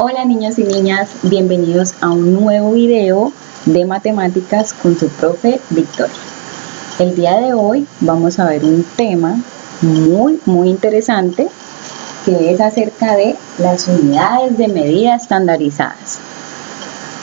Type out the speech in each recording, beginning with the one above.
Hola niños y niñas, bienvenidos a un nuevo video de matemáticas con tu profe Victoria. El día de hoy vamos a ver un tema muy interesante que es acerca de las unidades de medida estandarizadas.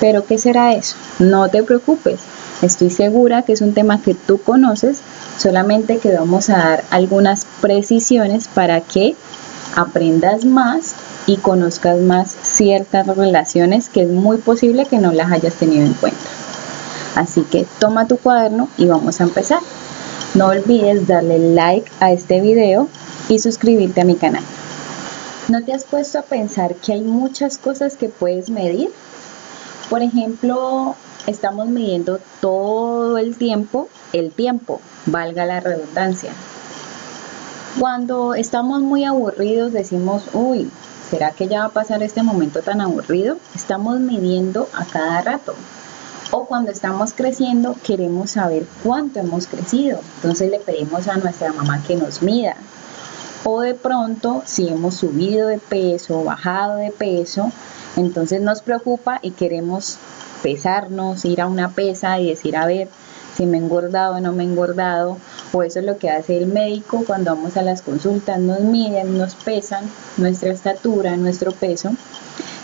¿Pero qué será eso? No te preocupes, estoy segura que es un tema que tú conoces, solamente que vamos a dar algunas precisiones para que aprendas más y conozcas más ciertas relaciones que es muy posible que no las hayas tenido en cuenta. Así que toma tu cuaderno y vamos a empezar. No olvides darle like a este video y suscribirte a mi canal. ¿No te has puesto a pensar que hay muchas cosas que puedes medir? Por ejemplo, estamos midiendo todo el tiempo, valga la redundancia. Cuando estamos muy aburridos decimos, uy, ¿será que ya va a pasar este momento tan aburrido? Estamos midiendo a cada rato. O cuando estamos creciendo queremos saber cuánto hemos crecido. Entonces le pedimos a nuestra mamá que nos mida. O de pronto, si hemos subido de peso o bajado de peso, entonces nos preocupa y queremos pesarnos, ir a una pesa y decir, a ver, si me he engordado o no me he engordado, o eso es lo que hace el médico cuando vamos a las consultas, nos miden, nos pesan nuestra estatura, nuestro peso.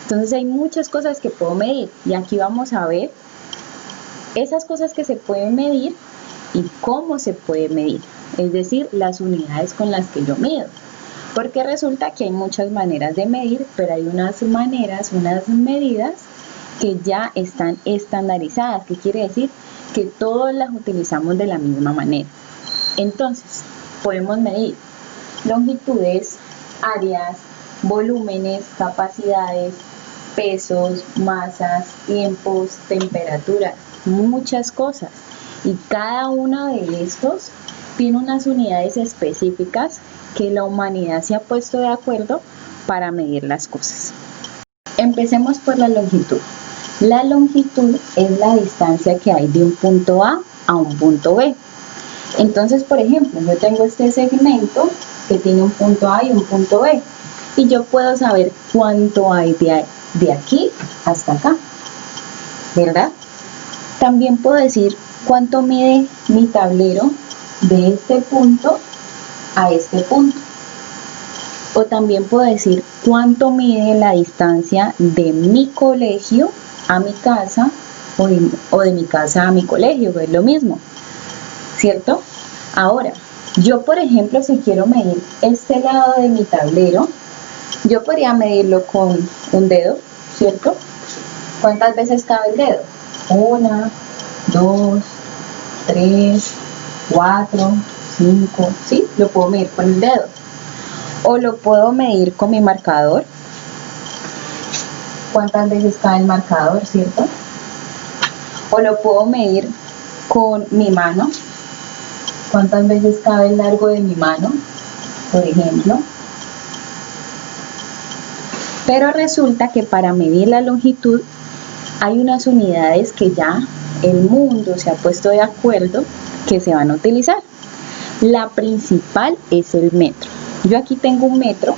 Entonces hay muchas cosas que puedo medir y aquí vamos a ver esas cosas que se pueden medir y cómo se puede medir, es decir, las unidades con las que yo mido. Porque resulta que hay muchas maneras de medir, pero hay unas maneras, unas medidas que ya están estandarizadas, que quiere decir que todos las utilizamos de la misma manera. Entonces, podemos medir longitudes, áreas, volúmenes, capacidades, pesos, masas, tiempos, temperaturas, muchas cosas. Y cada uno de estos tiene unas unidades específicas que la humanidad se ha puesto de acuerdo para medir las cosas. Empecemos por la longitud. La longitud es la distancia que hay de un punto A a un punto B. Entonces, por ejemplo, yo tengo este segmento que tiene un punto A y un punto B. Y yo puedo saber cuánto hay de aquí hasta acá, ¿verdad? También puedo decir cuánto mide mi tablero de este punto a este punto. O también puedo decir cuánto mide la distancia de mi colegio a mi casa o de mi casa a mi colegio, que es lo mismo, ¿cierto? Ahora, yo por ejemplo, si quiero medir este lado de mi tablero, yo podría medirlo con un dedo, ¿cierto? ¿Cuántas veces cabe el dedo? 1, 2, 3, 4, 5, ¿sí? Lo puedo medir con el dedo. O lo puedo medir con mi marcador. ¿Cuántas veces cabe el marcador, cierto? O lo puedo medir con mi mano. ¿Cuántas veces cabe el largo de mi mano, por ejemplo? Pero resulta que para medir la longitud hay unas unidades que ya el mundo se ha puesto de acuerdo que se van a utilizar. La principal es el metro. Yo aquí tengo un metro.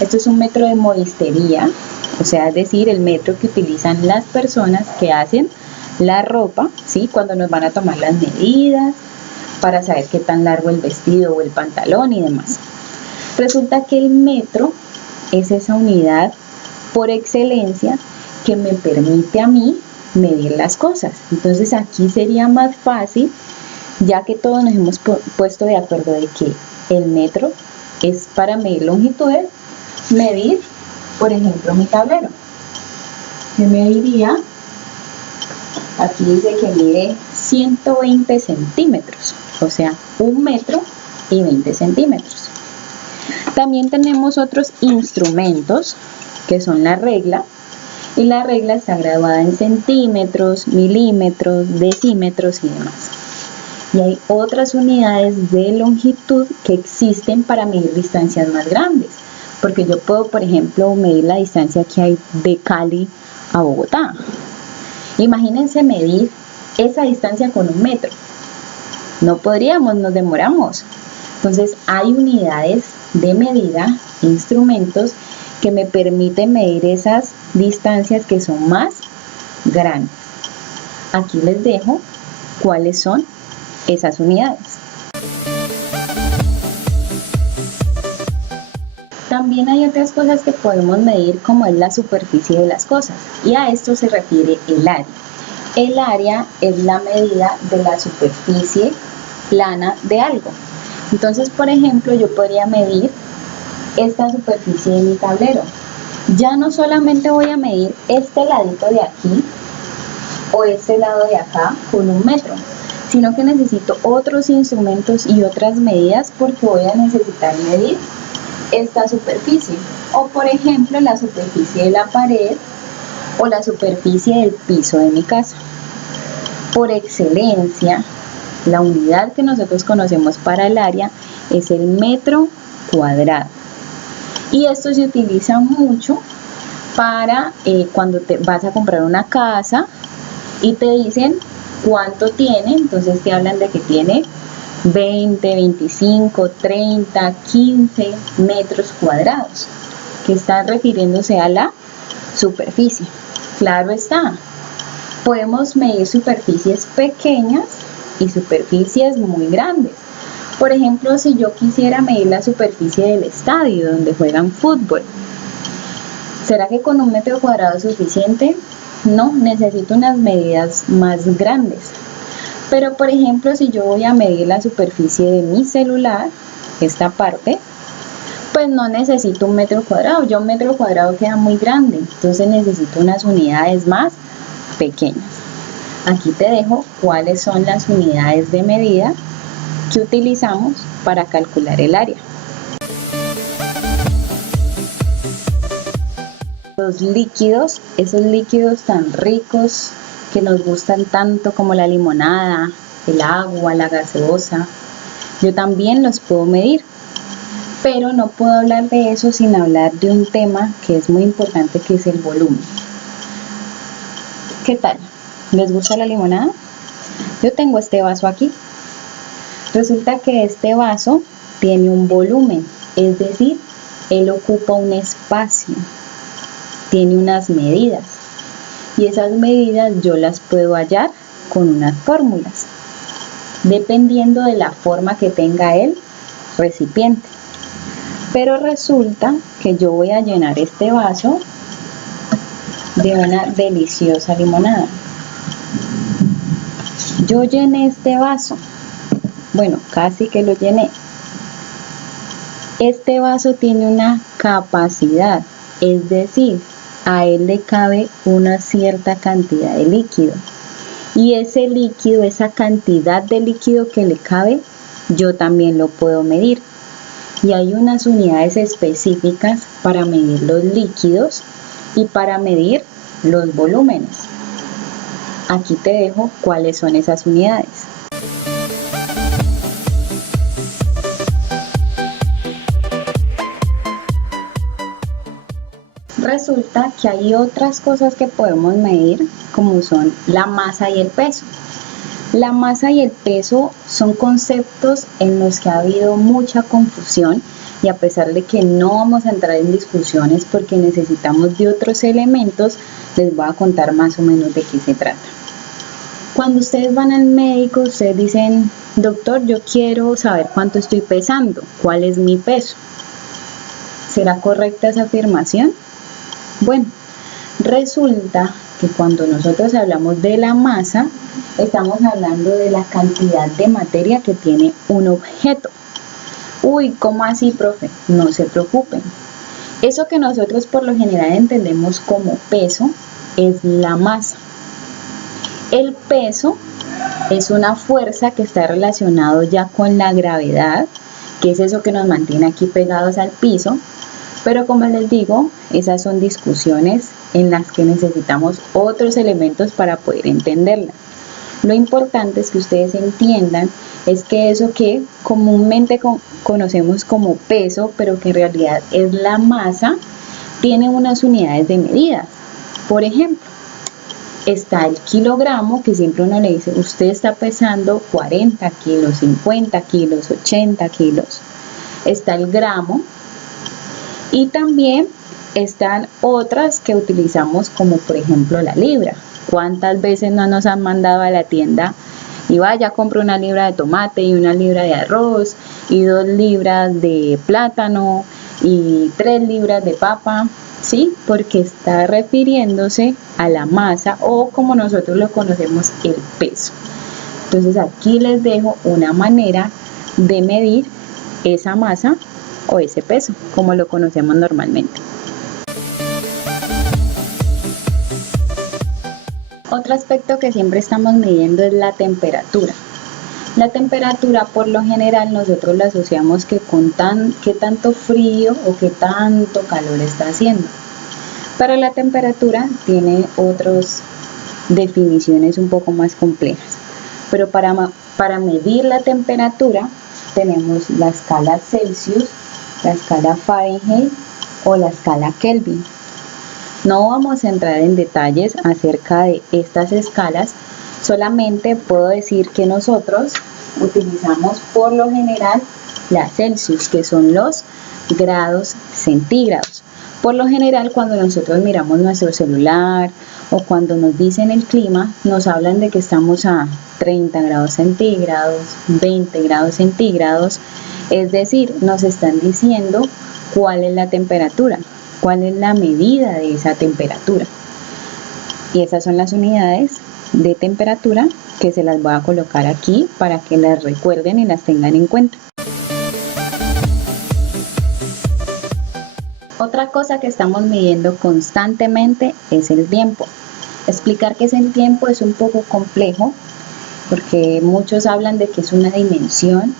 Esto es un metro de modistería, o sea, es decir, el metro que utilizan las personas que hacen la ropa, ¿sí? Cuando nos van a tomar las medidas para saber qué tan largo el vestido o el pantalón y demás. Resulta que el metro es esa unidad por excelencia que me permite a mí medir las cosas. Entonces aquí sería más fácil, ya que todos nos hemos puesto de acuerdo de que el metro es para medir longitudes, medir, por ejemplo, mi tablero. Yo mediría, aquí dice que mide 120 centímetros, o sea, 1 metro y 20 centímetros. También tenemos otros instrumentos que son la regla, y la regla está graduada en centímetros, milímetros, decímetros y demás. Y hay otras unidades de longitud que existen para medir distancias más grandes, porque yo puedo, por ejemplo, medir la distancia que hay de Cali a Bogotá. Imagínense medir esa distancia con 1 metro. No podríamos, nos demoramos. Entonces hay unidades de medida, instrumentos que me permite medir esas distancias que son más grandes. Aquí les dejo cuáles son esas unidades. También hay otras cosas que podemos medir, como es la superficie de las cosas, y a esto se refiere el área. El área es la medida de la superficie plana de algo. Entonces, por ejemplo, yo podría medir esta superficie de mi tablero. Ya no solamente voy a medir este ladito de aquí o este lado de acá con 1 metro, sino que necesito otros instrumentos y otras medidas, porque voy a necesitar medir esta superficie, o por ejemplo la superficie de la pared o la superficie del piso de mi casa. Por excelencia, la unidad que nosotros conocemos para el área es el metro cuadrado, y esto se utiliza mucho para cuando te vas a comprar una casa y te dicen cuánto tiene. Entonces te hablan de que tiene 20, 25, 30, 15 metros cuadrados, que están refiriéndose a la superficie. Claro está, podemos medir superficies pequeñas y superficies muy grandes. Por ejemplo, si yo quisiera medir la superficie del estadio donde juegan fútbol, ¿será que con 1 metro cuadrado es suficiente? No, necesito unas medidas más grandes. Pero por ejemplo, si yo voy a medir la superficie de mi celular, esta parte, pues no necesito 1 metro cuadrado. Ya 1 metro cuadrado queda muy grande, entonces necesito unas unidades más pequeñas. Aquí te dejo cuáles son las unidades de medida que utilizamos para calcular el área. Los líquidos, esos líquidos tan ricos que nos gustan tanto, como la limonada, el agua, la gaseosa, yo también los puedo medir, pero no puedo hablar de eso sin hablar de un tema que es muy importante, que es el volumen. ¿Qué tal? ¿Les gusta la limonada? Yo tengo este vaso aquí. Resulta que este vaso tiene un volumen, es decir, él ocupa un espacio, tiene unas medidas, y esas medidas yo las puedo hallar con unas fórmulas, dependiendo de la forma que tenga el recipiente. Pero resulta que yo voy a llenar este vaso de una deliciosa limonada. Yo llené este vaso, bueno, casi que lo llené. Este vaso tiene una capacidad, es decir, a él le cabe una cierta cantidad de líquido, y ese líquido, esa cantidad de líquido que le cabe, yo también lo puedo medir, y hay unas unidades específicas para medir los líquidos y para medir los volúmenes. Aquí te dejo cuáles son esas unidades. Resulta que hay otras cosas que podemos medir, como son la masa y el peso. La masa y el peso son conceptos en los que ha habido mucha confusión, y a pesar de que no vamos a entrar en discusiones porque necesitamos de otros elementos, les voy a contar más o menos de qué se trata. Cuando ustedes van al médico, ustedes dicen: doctor, yo quiero saber cuánto estoy pesando, cuál es mi peso. ¿Será correcta esa afirmación? Bueno, resulta que cuando nosotros hablamos de la masa, estamos hablando de la cantidad de materia que tiene un objeto. Uy, ¿cómo así, profe? No se preocupen. Eso que nosotros por lo general entendemos como peso es la masa. El peso es una fuerza que está relacionado ya con la gravedad, que es eso que nos mantiene aquí pegados al piso. Pero como les digo, esas son discusiones en las que necesitamos otros elementos para poder entenderla. Lo importante es que ustedes entiendan es que eso que comúnmente conocemos como peso, pero que en realidad es la masa, tiene unas unidades de medida. Por ejemplo, está el kilogramo, que siempre uno le dice: usted está pesando 40 kilos, 50 kilos, 80 kilos. Está el gramo. Y también Están otras que utilizamos como por ejemplo la libra. ¿Cuántas veces no nos han mandado a la tienda y vaya, compra una libra de tomate y una libra de arroz y 2 libras de plátano y 3 libras de papa? ¿Sí? Porque está refiriéndose a la masa o como nosotros lo conocemos, el peso. Entonces aquí les dejo una manera de medir esa masa o ese peso, como lo conocemos normalmente. Otro aspecto que siempre estamos midiendo es la temperatura. La temperatura por lo general nosotros la asociamos que con qué tanto frío o qué tanto calor está haciendo. Pero la temperatura tiene otras definiciones un poco más complejas. Pero para medir la temperatura tenemos la escala Celsius, la escala Fahrenheit o la escala Kelvin. No vamos a entrar en detalles acerca de estas escalas, solamente puedo decir que nosotros utilizamos por lo general la Celsius, que son los grados centígrados. Por lo general, cuando nosotros miramos nuestro celular o cuando nos dicen el clima, nos hablan de que estamos a 30 grados centígrados, 20 grados centígrados, es decir, nos están diciendo cuál es la temperatura, cuál es la medida de esa temperatura. Y esas son las unidades de temperatura que se las voy a colocar aquí para que las recuerden y las tengan en cuenta. Otra cosa que estamos midiendo constantemente es el tiempo. Explicar qué es el tiempo es un poco complejo porque muchos hablan de que es una dimensión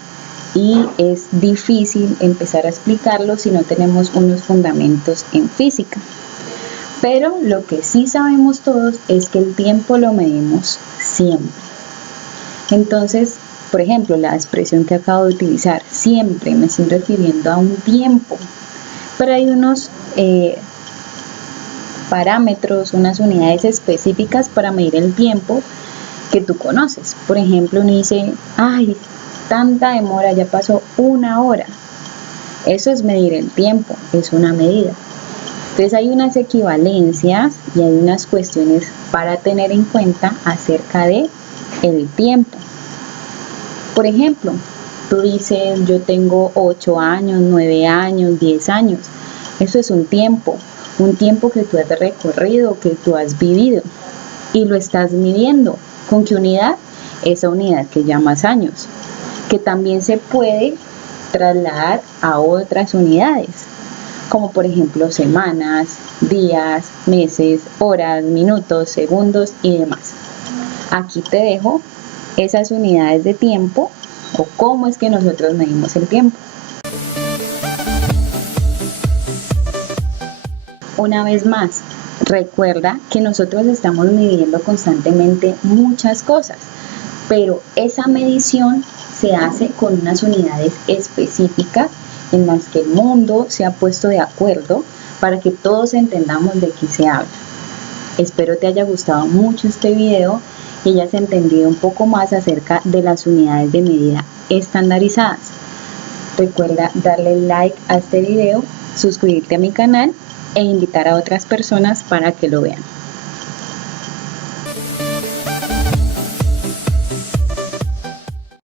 y es difícil empezar a explicarlo si no tenemos unos fundamentos en física. Pero lo que sí sabemos todos es que el tiempo lo medimos siempre. Entonces, por ejemplo, la expresión que acabo de utilizar, siempre, me estoy refiriendo a un tiempo. Pero hay unos parámetros, unas unidades específicas para medir el tiempo que tú conoces. Por ejemplo, uno dice, ay, tanta demora, ya pasó 1 hora. Eso es medir el tiempo, es una medida. Entonces hay unas equivalencias y hay unas cuestiones para tener en cuenta acerca de el tiempo. Por ejemplo, tú dices, yo tengo 8 años, 9 años, 10 años. Eso es un tiempo que tú has recorrido, que tú has vivido y lo estás midiendo. ¿Con qué unidad? Esa unidad que llamas años, que también se puede trasladar a otras unidades, como por ejemplo semanas, días, meses, horas, minutos, segundos y demás. Aquí te dejo esas unidades de tiempo o cómo es que nosotros medimos el tiempo. Una vez más, recuerda que nosotros estamos midiendo constantemente muchas cosas, pero esa medición se hace con unas unidades específicas en las que el mundo se ha puesto de acuerdo para que todos entendamos de qué se habla. Espero te haya gustado mucho este video y hayas entendido un poco más acerca de las unidades de medida estandarizadas. Recuerda darle like a este video, suscribirte a mi canal e invitar a otras personas para que lo vean.